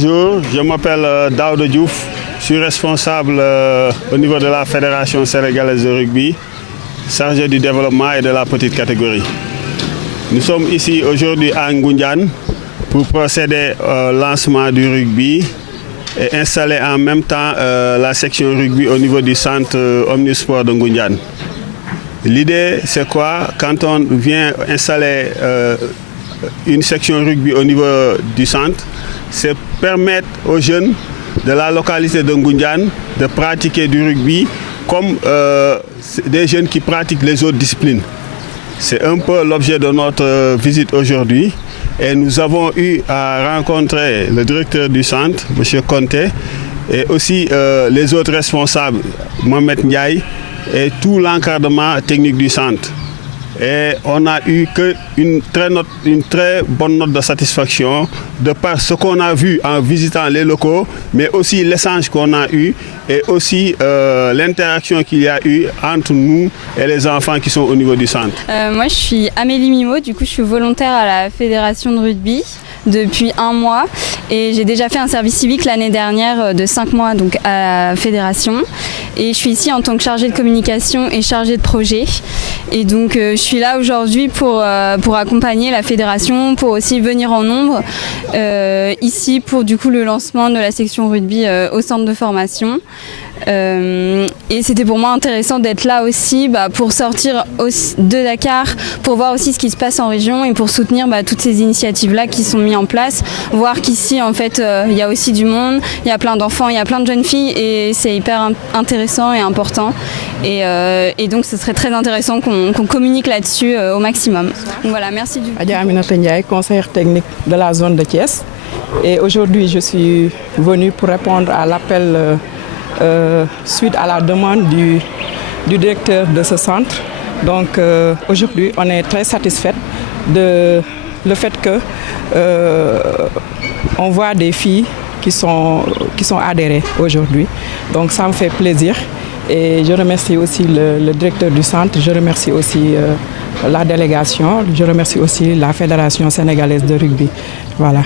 bonjour, je m'appelle Daouda Diouf, je suis responsable au niveau de la Fédération sénégalaise de rugby, chargé du développement et de la petite catégorie. Nous sommes ici aujourd'hui à Ngoundiane pour procéder au lancement du rugby et installer en même temps la section rugby au niveau du centre Omnisport de Ngoundiane. L'idée, c'est quoi? Quand on vient installer une section rugby au niveau du centre, c'est permettre aux jeunes de la localité de Ngoundiane de pratiquer du rugby comme des jeunes qui pratiquent les autres disciplines. C'est un peu l'objet de notre visite aujourd'hui. Et nous avons eu à rencontrer le directeur du centre, M. Conté, et aussi les autres responsables, Mohamed Ndiaye, et tout l'encadrement technique du centre. Et on a eu une très bonne note de satisfaction de par ce qu'on a vu en visitant les locaux, mais aussi l'échange qu'on a eu et aussi l'interaction qu'il y a eu entre nous et les enfants qui sont au niveau du centre. Moi je suis Amélie Mimo, du coup je suis volontaire à la Fédération de rugby depuis 1 mois et j'ai déjà fait un service civique l'année dernière de 5 mois donc à la fédération et je suis ici en tant que chargée de communication et chargée de projet et donc je suis là aujourd'hui pour accompagner la fédération, pour aussi venir en nombre ici pour du coup le lancement de la section rugby au centre de formation. Et c'était pour moi intéressant d'être là aussi pour sortir de Dakar, pour voir aussi ce qui se passe en région et pour soutenir toutes ces initiatives-là qui sont mises en place, voir qu'ici en fait il y a aussi du monde, il y a plein d'enfants, il y a plein de jeunes filles et c'est hyper intéressant et important et donc ce serait très intéressant qu'on communique là-dessus au maximum. Donc voilà, merci du coup. Adja Aminata Ndiaye, conseillère technique de la zone de Thiès et aujourd'hui je suis venue pour répondre à l'appel suite à la demande du directeur de ce centre. Donc aujourd'hui, on est très satisfait de le fait que on voit des filles qui sont adhérées aujourd'hui. Donc ça me fait plaisir et je remercie aussi le directeur du centre, je remercie aussi la délégation, je remercie aussi la Fédération sénégalaise de rugby. Voilà.